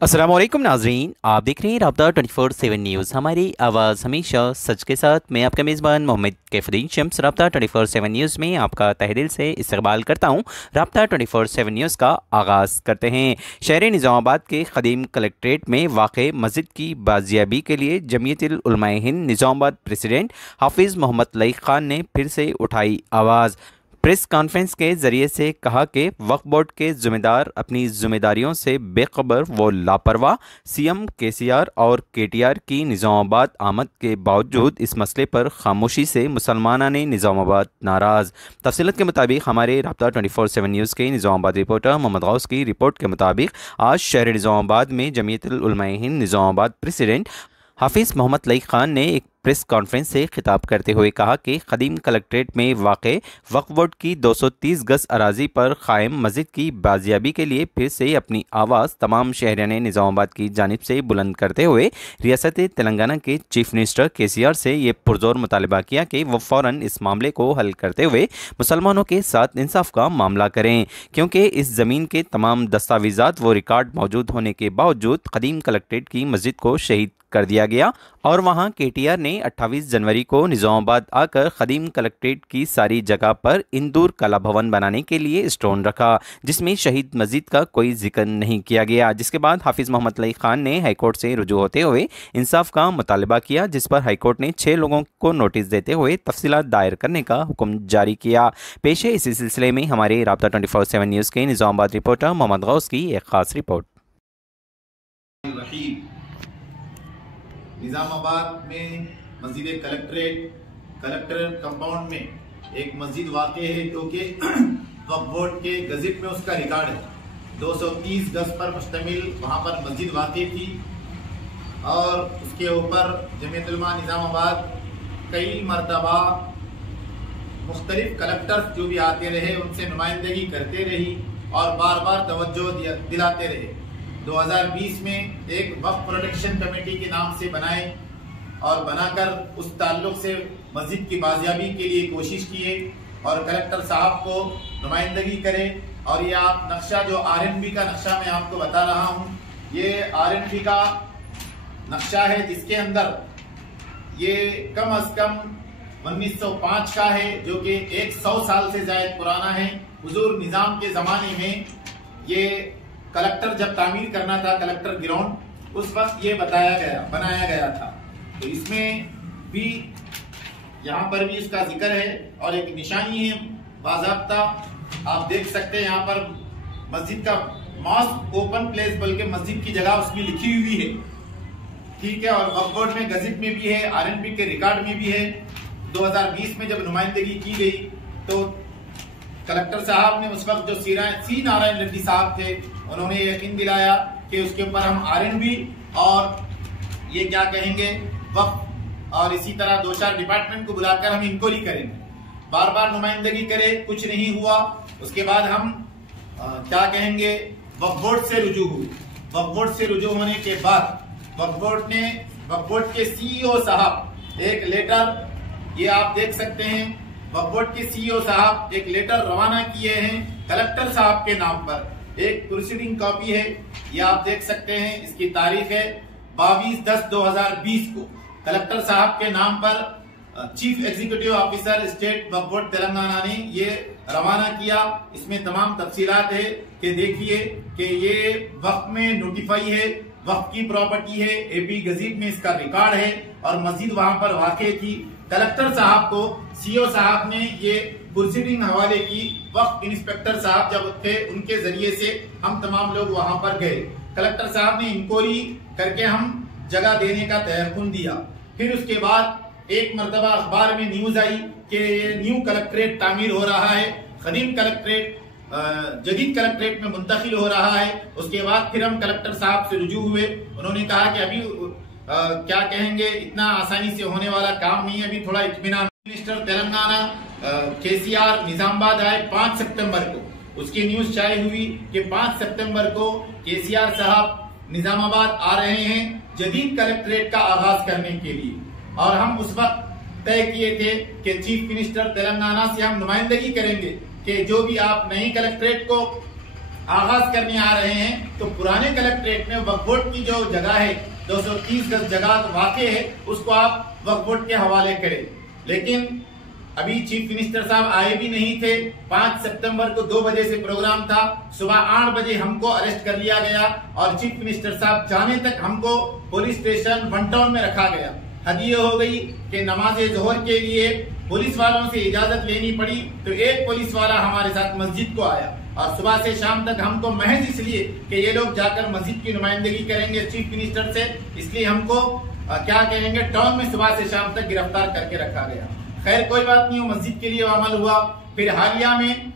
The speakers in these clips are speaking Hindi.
अस्सलाम वालेकुम नाजरीन, आप देख रहे हैं राब्ता 24/7 न्यूज़। हमारी आवाज़ हमेशा सच के साथ। मैं आपका मेज़बान मोहम्मद कैफुद्दीन शम्स राब्ता 24/7 न्यूज़ में आपका तहे दिल से इस्तकबाल करता हूं। राब्ता 24/7 न्यूज़ का आगाज़ करते हैं। शहर निज़ामाबाद के क़दीम कलेक्ट्रेट में वाक़ मस्जिद की बाजियाबी के लिए जमीयतुल उलमाए हिंद निज़ामाबाद प्रेसिडेंट हाफिज़ मोहम्मद लईक ख़ान ने फिर से उठाई आवाज़। प्रेस कॉन्फ्रेंस के जरिए से कहा कि वक्फ बोर्ड के ज़िम्मेदार अपनी ज़िम्मेदारियों से बेखबर व लापरवाह। सीएम केसीआर और केटीआर की निज़ामाबाद आमद के बावजूद इस मसले पर खामोशी से मुसलमाना ने निज़ामाबाद नाराज़। तफसीलत के मुताबिक हमारे राब्ता 24/7 न्यूज़ के निज़ामाबाद रिपोर्टर मोहम्मद गौस की रिपोर्ट के मुताबिक आज शहर निज़ामाबाद में जमीयतुल उलमाए हिंद निज़ामाबाद प्रेसिडेंट हाफिज़ मोहम्मद लईक ख़ान ने एक प्रेस कॉन्फ्रेंस से खिताब करते हुए कहा कि क़दीम कलेक्ट्रेट में वाक़ वक्फ बोर्ड की 230 गज अराजी पर क़ायम मस्जिद की बाजियाबी के लिए फिर से अपनी आवाज़ तमाम शहरियान निज़ामाबाद की जानिब से बुलंद करते हुए रियासत तेलंगाना के चीफ मिनिस्टर केसीआर से ये पुरजोर मुतालबा किया कि वह फ़ौरन इस मामले को हल करते हुए मुसलमानों के साथ इंसाफ का मामला करें, क्योंकि इस ज़मीन के तमाम दस्तावेज़ात व रिकॉर्ड मौजूद होने के बावजूद क़दीम कलेक्ट्रेट की मस्जिद को शहीद कर दिया गया और वहां केटीआर ने 28 जनवरी को निज़ामाबाद आकर क़दीम कलेक्ट्रेट की सारी जगह पर इंदूर कला भवन बनाने के लिए स्टोन रखा, जिसमें शहीद मस्जिद का कोई जिक्र नहीं किया गया। जिसके बाद हाफिज़ मोहम्मद लईक ख़ान ने हाईकोर्ट से रुजू होते हुए इंसाफ का मुतालबा किया, जिस पर हाईकोर्ट ने 6 लोगों को नोटिस देते हुए तफसीलात दायर करने का हुक्म जारी किया। पेश है इसी सिलसिले में हमारे राब्ता 24/7 न्यूज़ के निज़ामाबाद रिपोर्टर मोहम्मद गौस की एक खास रिपोर्ट। निज़ामाबाद में मस्जिद कलेक्टर कंपाउंड में एक मस्जिद वाक़ है जो कि वक्फ बोर्ड के गज़ट में उसका रिकॉर्ड है। 230 गज पर मुश्तमिल वहाँ पर मस्जिद वाक़ थी और उसके ऊपर जमीयतुल उलमा निज़ामाबाद कई मरतबा मुख्तलिफ कलेक्टर्स जो भी आते रहे उनसे नुमाइंदगी करते रही और बार बार तवज्जो दिलाते रहे। 2020 में एक वक्फ प्रोटेक्शन कमेटी के नाम से बनाए और बनाकर उस ताल्लुक से मस्जिद की बाजियाबी के लिए कोशिश किए और कलेक्टर साहब को नुमाइंदगी करें। और ये आप नक्शा जो आरएनबी का नक्शा मैं आपको बता रहा हूँ, ये आरएनबी का नक्शा है जिसके अंदर ये कम अज कम 1905 का है, जो कि 100 साल से ज्यादा पुराना है। हुजूर निजाम के जमाने में ये कलेक्टर जब तामीर करना था कलेक्टर ग्राउंड, उस वक्त ये बनाया गया था। तो इसमें भी यहाँ पर भी इसका जिक्र है और एक निशानी है बाज़ाब्ता, आप देख सकते हैं यहाँ पर मस्जिद का मॉस्क ओपन प्लेस बल्कि मस्जिद की जगह उसमें लिखी हुई है, ठीक है। और वक्फ बोर्ड में गज़ट में भी है, आरएनबी के रिकॉर्ड में भी है। 2020 में जब नुमाइंदगी की गई तो कलेक्टर साहब ने उस वक्त जो सी नारायण रेड्डी साहब थे उन्होंने यकीन दिलाया कि उसके ऊपर हम आरएनबी और ये क्या कहेंगे वक्फ और इसी तरह 2-4 डिपार्टमेंट को बुलाकर हम इंक्वायरी करेंगे। बार बार नुमाइंदगी करे, कुछ नहीं हुआ। उसके बाद हम क्या कहेंगे वक्फ बोर्ड से रुजू हुए। वक्फ बोर्ड से रुजू होने के बाद वक्फ बोर्ड के सीईओ साहब एक लेटर, ये आप देख सकते हैं, वक्फ बोर्ड के सीईओ साहब एक लेटर रवाना किए हैं कलेक्टर साहब के नाम पर। एक प्रोसीडिंग कॉपी है, ये आप देख सकते हैं, इसकी तारीख है 22/10/2020 को कलेक्टर साहब के नाम पर चीफ एग्जीक्यूटिव ऑफिसर स्टेट वक्फ बोर्ड तेलंगाना ने ये रवाना किया। इसमें तमाम तफसीलात है कि देखिए कि ये वक्फ में नोटिफाई है, वक्फ की प्रॉपर्टी है, एपी गज़ीट में इसका रिकॉर्ड है और मस्जिद वहां पर वाक़ थी। कलेक्टर साहब को सीईओ साहब ने ये प्रोसीडिंग हवाले की। वक्फ इंस्पेक्टर साहब जब थे उनके जरिए से हम तमाम लोग वहां पर गए। कलेक्टर साहब ने इंक्वायरी करके हम जगह देने का तयकुन दिया। फिर उसके बाद एक मरतबा अखबार में न्यूज आई कि न्यू कलेक्ट्रेट तामीर हो रहा है, कदीम कलेक्ट्रेट जदीद कलेक्ट्रेट में मुंतकिल हो रहा है। उसके बाद फिर हम कलेक्टर साहब से रुजू हुए। उन्होंने कहा कि अभी क्या कहेंगे इतना आसानी से होने वाला काम नहीं है, अभी थोड़ा इत्मीनान। मिनिस्टर तेलंगाना केसीआर निजामाबाद आए 5 सितंबर को, उसकी न्यूज शाये हुई कि 5 सितंबर को केसीआर साहब निजामाबाद आ रहे हैं जदीद कलेक्ट्रेट का आगाज करने के लिए। और हम उस वक्त तय किए थे कि चीफ मिनिस्टर तेलंगाना से हम नुमाइंदगी करेंगे कि जो भी आप नई कलेक्ट्रेट को आगाज करने आ रहे हैं, तो पुराने कलेक्ट्रेट में वक्फ बोर्ड की जो जगह है 230 गज जगह वाक़ है, उसको आप वक्फ बोर्ड के हवाले करें। लेकिन अभी चीफ मिनिस्टर साहब आए भी नहीं थे। 5 सितंबर को 2 बजे से प्रोग्राम था, सुबह 8 बजे हमको अरेस्ट कर लिया गया और चीफ मिनिस्टर साहब जाने तक हमको पुलिस स्टेशन 1 टाउन में रखा गया। हद ये हो गई कि नमाज जोहर के लिए पुलिस वालों से इजाजत लेनी पड़ी, तो एक पुलिस वाला हमारे साथ मस्जिद को आया और सुबह से शाम तक हमको महज इसलिए कि ये लोग जाकर मस्जिद की नुमाइंदगी करेंगे चीफ मिनिस्टर से, इसलिए हमको क्या कहेंगे टाउन में सुबह से शाम तक गिरफ्तार करके रखा गया। खैर कोई बात नहीं, वो मस्जिद के लिए अमल हुआ। फिर हालिया में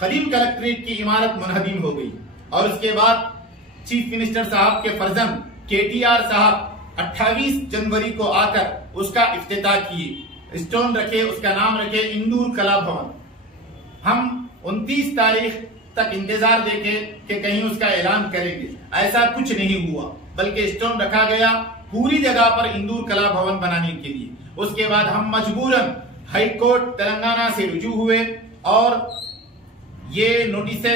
कदीम कलेक्ट्रेट की इमारत मुनहदम हो गई और उसके बाद चीफ मिनिस्टर साहब के फर्जंद KTR साहब 28 जनवरी को आकर उसका इफ्तिताह किए, स्टोन रखे, उसका नाम रखे इंदूर कला भवन। हम 29 तारीख तक इंतजार देखे कि कहीं उसका ऐलान करेंगे, ऐसा कुछ नहीं हुआ, बल्कि स्टोन रखा गया पूरी जगह पर इंदूर कला भवन बनाने के लिए। उसके बाद हम मजबूरन हाई कोर्ट तेलंगाना से रुजू हुए और ये नोटिस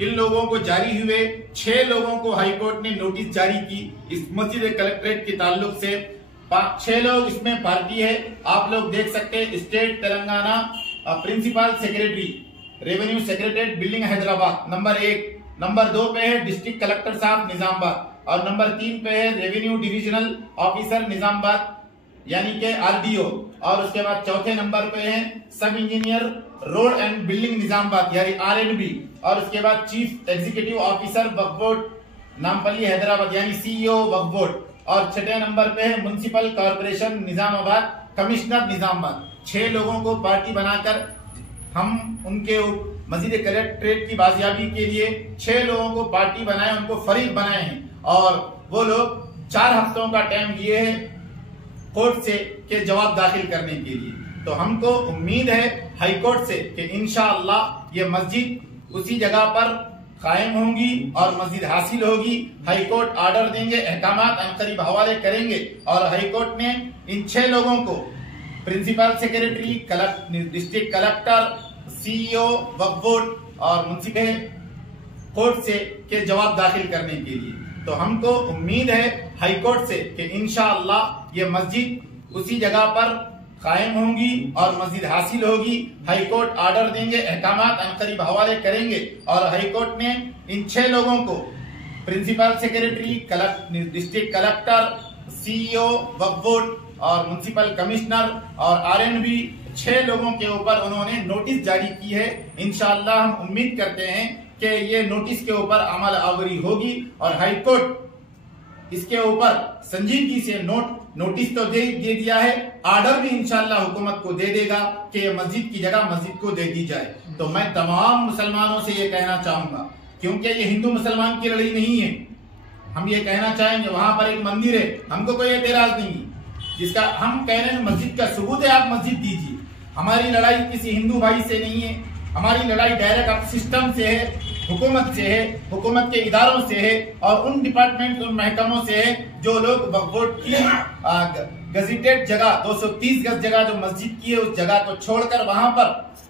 इन लोगों को जारी हुए। 6 लोगों को हाई कोर्ट ने नोटिस जारी की इस मस्जिद कलेक्ट्रेट के ताल्लुक से। 6 लोग इसमें पार्टी है, आप लोग देख सकते हैं। State Telangana principal secretary revenue secretariat building Hyderabad number 1, number 2 पे है डिस्ट्रिक्ट कलेक्टर साहब निजामाबाद और नंबर 3 पे है रेवेन्यू डिविजनल ऑफिसर निजामाबाद यानी के RDO, और उसके बाद चौथे नंबर पे है सब engineer road and building Nizamabad यानी RNB, और उसके बाद चीफ एग्जीक्यूटिव ऑफिसर वक्फ बोर्ड नामपल्ली हैदराबाद यानी CEO वक्फ बोर्ड, और 6ठे नंबर पे है municipal corporation Nizamabad commissioner Nizamabad. 6 लोगों को पार्टी बनाकर हम उनके मस्जिद कलेक्ट्रेट की बाजियाबी के लिए 6 लोगों को पार्टी बनाए, उनको फरीक बनाए हैं और वो लोग 4 हफ्तों का टाइम लिए है कोर्ट से के जवाब दाखिल करने के लिए। तो हमको उम्मीद है हाई कोर्ट से कि इंशाअल्लाह ये मस्जिद उसी जगह पर कायम होगी और मस्जिद हासिल होगी। हाई कोर्ट ऑर्डर देंगे, अहकामात अनकरीब हवाले करेंगे और हाई कोर्ट ने इन 6 लोगों को principal secretary, district collector, CEO वक्फ बोर्ड और म्युनिसिपल कोर्ट से के जवाब दाखिल करने के लिए। तो हमको उम्मीद है हाई कोर्ट से कि इंशाअल्लाह ये मस्जिद उसी जगह पर कायम होगी और मस्जिद हासिल होगी। हाई कोर्ट ऑर्डर देंगे, अहकामात अनकरीब हवाले करेंगे और हाई कोर्ट ने इन 6 लोगों को principal secretary, district collector, CEO वक्फ बोर्ड और म्युनिसिपल कमिश्नर और RNB 6 लोगों के ऊपर उन्होंने नोटिस जारी की है। इंशाअल्लाह हम उम्मीद करते हैं कि ये नोटिस के ऊपर अमल आवरी होगी और हाई कोर्ट इसके ऊपर संजीदगी से नोटिस तो दे दिया है, ऑर्डर भी इंशाअल्लाह हुकूमत को दे देगा कि मस्जिद की जगह मस्जिद को दे दी जाए। तो मैं तमाम मुसलमानों से ये कहना चाहूंगा, क्योंकि ये हिंदू मुसलमान की लड़ाई नहीं है, हम ये कहना चाहेंगे वहां पर एक मंदिर है, हमको कोई एतराज नहीं, जिसका हम कह रहे हैं मस्जिद का सबूत है, आप मस्जिद दीजिए। हमारी लड़ाई किसी हिंदू भाई से नहीं है, हमारी लड़ाई डायरेक्ट सिस्टम से है, हुकूमत से है, हुकूमत के इदारों से है और उन डिपार्टमेंट, उन महकमों से है जो लोग वक्फ बोर्ड की गजेटेड जगह 230 गज जगह जो मस्जिद की है उस जगह को छोड़कर वहां पर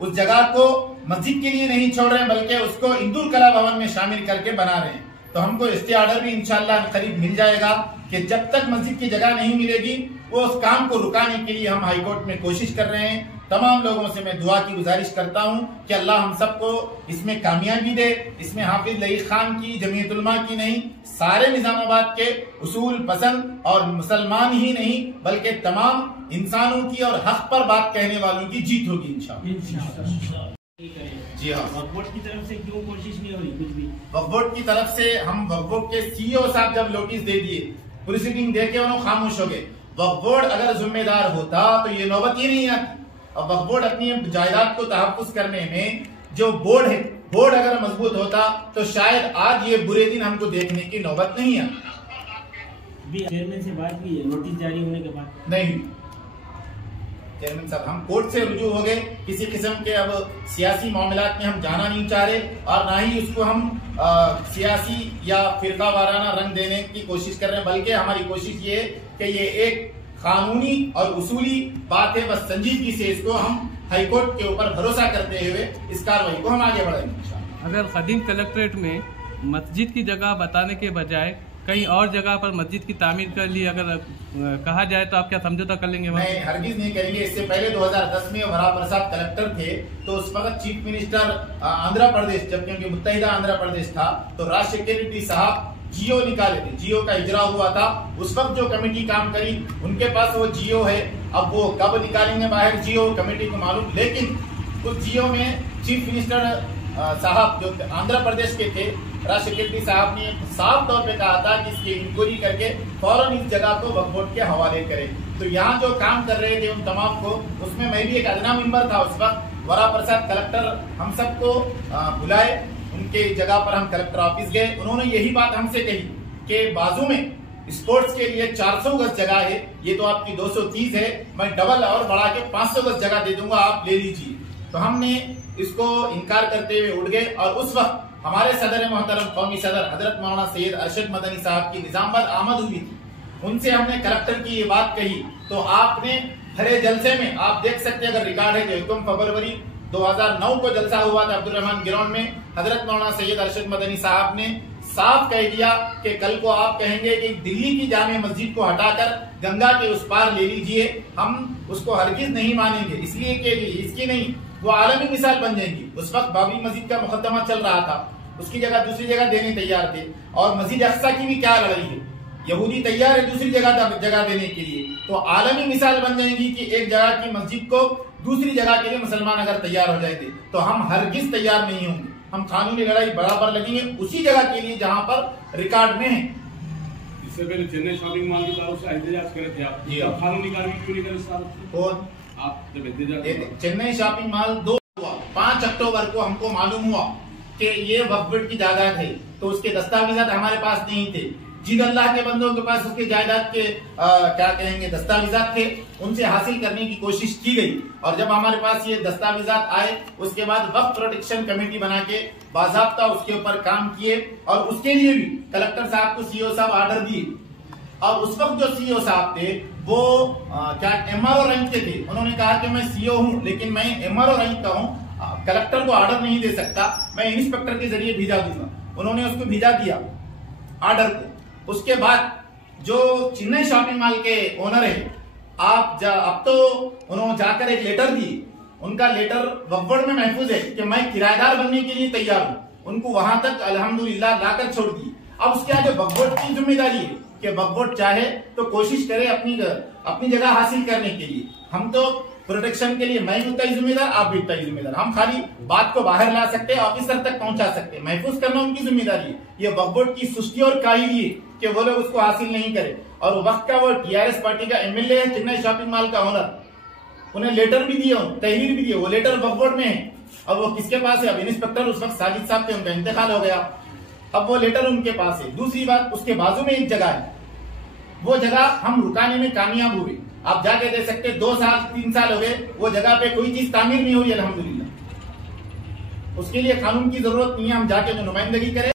उस जगह को मस्जिद के लिए नहीं छोड़ रहे हैं, बल्कि उसको इंदूर कला भवन में शामिल करके बना रहे हैं। तो हमको स्टे ऑर्डर भी इंशाअल्लाह करीब मिल जाएगा कि जब तक मस्जिद की जगह नहीं मिलेगी वो उस काम को रुकाने के लिए हम हाई कोर्ट में कोशिश कर रहे हैं। तमाम लोगों से मैं दुआ की गुजारिश करता हूं कि अल्लाह हम सबको इसमें कामयाबी दे। इसमें हाफिज लईक खान की, जमीयत उलमा की नहीं, सारे निजामाबाद के उसूल पसंद और मुसलमान ही नहीं बल्कि तमाम इंसानों की और हक पर बात कहने वालों की जीत होगी इंशाअल्लाह। जी हाँ, वक्फ बोर्ड की तरफ से क्यों कोशिश नहीं हो रही कुछ भी? वक्फ बोर्ड की तरफ से हम वक्फ बोर्ड के CEO साहब जब नोटिस दे दिए, प्रोसीडिंग देके उन्होंने खामोश हो गए। वक्फ बोर्ड अगर जिम्मेदार होता तो ये नौबत ही नहीं आती। अब वक्फ बोर्ड अपनी जायदाद को तहफ्फुज करने में जो बोर्ड है, बोर्ड अगर मजबूत होता तो शायद आज ये बुरे दिन हमको देखने की नौबत नहीं आती। चेयरमैन से बात की है नोटिस जारी होने के बाद? नहीं चेयरमैन साहब, हम कोर्ट से रुजू हो गए, किसी किस्म के अब सियासी मामलात में हम जाना नहीं चाह रहे और ना ही उसको हम सियासी या फिरका वाराना रंग देने की कोशिश कर रहे हैं, बल्कि हमारी कोशिश ये है कि ये एक कानूनी और उसूली बात है। बस संजीदगी से इसको हम हाईकोर्ट के ऊपर भरोसा करते हुए इस कार्रवाई को हम आगे बढ़ाएंगे। अगर कदीम कलेक्ट्रेट में मस्जिद की जगह बताने के बजाय कहीं और जगह पर मस्जिद की तामीर के लिए अगर कहा जाए तो आप क्या समझौता कर लेंगे? नहीं, हरगिज नहीं करेंगे। इससे पहले 2010 में वरा प्रसाद कलेक्टर थे तो उस वक्त चीफ मिनिस्टर आंध्र प्रदेश, जब क्योंकि मुत्तहिदा आंध्र प्रदेश था, तो राज सेक्रेटरी साहब जियो निकाले थे, जियो का इजरा हुआ था। उस वक्त जो कमेटी काम करी उनके पास वो जियो है। अब वो कब निकालेंगे बाहर जियो, कमेटी को मालूम। लेकिन उस जियो में चीफ मिनिस्टर साहब जो आंध्र प्रदेश के थे, राज सेक्रेटरी साहब ने साफ तौर पे कहा था कि इसकी इंक्वायरी करके फौरन इस जगह को वक्फ बोर्ड के हवाले करें। तो यहाँ जो काम कर रहे थे उन तमाम को, उसमें मैं भी एक अदना मेंबर था उस वक्त। वरा प्रसाद कलेक्टर हम सबको बुलाए, उनके जगह पर हम कलेक्टर ऑफिस गए। उन्होंने यही बात हमसे कही कि बाजू में स्पोर्ट्स के लिए 400 गज जगह है, ये तो आपकी 230 है, मैं डबल और बढ़ा के 500 गज जगह दे दूंगा, आप ले लीजिए। तो हमने इसको इनकार करते हुए उठ गए। और उस वक्त हमारे सदर मोहतरम कौमी सदर हजरत मौलाना सैयद अरशद मदनी साहब की निजामाबाद आमद हुई थी। उनसे हमने कलेक्टर की ये बात कही तो आपने हरे जलसे में, आप देख सकते हैं अगर रिकॉर्ड है, जो 1 फरवरी 2009 को जलसा हुआ था अब्दुल रहमान ग्राउंड में, हजरत मौलाना सैयद अरशद मदनी साहब ने साफ कह दिया कि कल को आप कहेंगे कि दिल्ली की जामे मस्जिद को हटाकर गंगा के उस पार ले लीजिए, हम उसको हरगिज नहीं मानेंगे। इसलिए कि इसकी नहीं, वो आलमी मिसाल बन जाएंगी। उस वक्त बाबरी मस्जिद का मुकदमा चल रहा था, उसकी जगह दूसरी जगह देने तैयार थे। और मस्जिद अक्सा की भी क्या लड़ाई है, यहूदी तैयार है दूसरी जगह देने के लिए। तो आलमी मिसाल बन जाएगी कि एक जगह की मस्जिद को दूसरी जगह के लिए मुसलमान अगर तैयार हो जाएंगे तो हम हरगिज तैयार नहीं होंगे। हम कानूनी लड़ाई बराबर लगेंगे उसी जगह के लिए जहां पर रिकॉर्ड में है। इससे पहले चेन्नई शॉपिंग मॉल की तरफ से एहतजाज करे थे आप, तो कानूनी कार्रवाई क्यों नहीं करे? और आप जब एहतजाज चेन्नई शॉपिंग मॉल 5 अक्टूबर को हमको मालूम हुआ कि ये वक्फ बोर्ड की जायदाद है, तो उसके दस्तावेजात हमारे पास नहीं थे। जिन अल्लाह के बंदों के पास उसके जायदाद के क्या कहेंगे दस्तावेजात थे, उनसे हासिल करने की कोशिश की गई। और जब हमारे पास ये दस्तावेजात आए, उसके बाद वक्फ प्रोटेक्शन कमेटी बना के बाज़ाब्ता उसके ऊपर काम किए। और उसके लिए भी कलेक्टर साहब को सीईओ साहब ऑर्डर दिए। और उस वक्त जो सीईओ साहब थे वो क्या एमआरओ रैंक के थे। उन्होंने कहा कि मैं सीईओ हूं लेकिन मैं एमआरओ रैंक का हूं, कलेक्टर को ऑर्डर नहीं दे सकता, मैं इंस्पेक्टर के जरिए भेजा दूंगा। उन्होंने उसको भेजा दिया ऑर्डर को। उसके बाद जो चेन्नई शॉपिंग मॉल के ओनर है, अब तो उन्होंने जाकर एक लेटर दी। उनका लेटर वक्फ बोर्ड में महफूज है कि मैं किराएदार बनने के लिए तैयार हूं। उनको वहां तक अल्हम्दुलिल्लाह लाकर छोड़ दी। अब उसके आगे वक्फ बोर्ड की जिम्मेदारी है कि वक्फ बोर्ड चाहे तो कोशिश करे अपनी जगह हासिल करने के लिए। हम तो प्रोटेक्शन के लिए मैं भी उतना ही जिम्मेदार, आप भी उतना ही जिम्मेदार। हम खाली बात को बाहर ला सकते हैं, ऑफिसर तक पहुंचा सकते हैं, महफूज करना उनकी जिम्मेदारी है। ये वक्फ बोर्ड की सुस्ती और काहिली है कि वो लोग उसको हासिल नहीं करे। और वक्त का वो टीआरएस पार्टी का एमएलए है, चेन्नई शॉपिंग मॉल का ओनर, उन्हें लेटर भी दिया, तहरीर भी दिया, वो लेटर वक्फ बोर्ड में है। अब वो किसके पास है? अब इंस्पेक्टर उस वक्त साजिद साहब थे, उनका इंतकाल हो गया, अब वो लेटर उनके पास है। दूसरी बात, उसके बाजू में एक जगह है, वो जगह हम रुकाने में कामयाब हुए। आप जाके दे सकते, 2 साल 3 साल हो गए, वो जगह पे कोई चीज तामीर नहीं हुई अल्हम्दुलिल्लाह। उसके लिए कानून की जरूरत नहीं है, हम जाके जो नुमाइंदगी करें।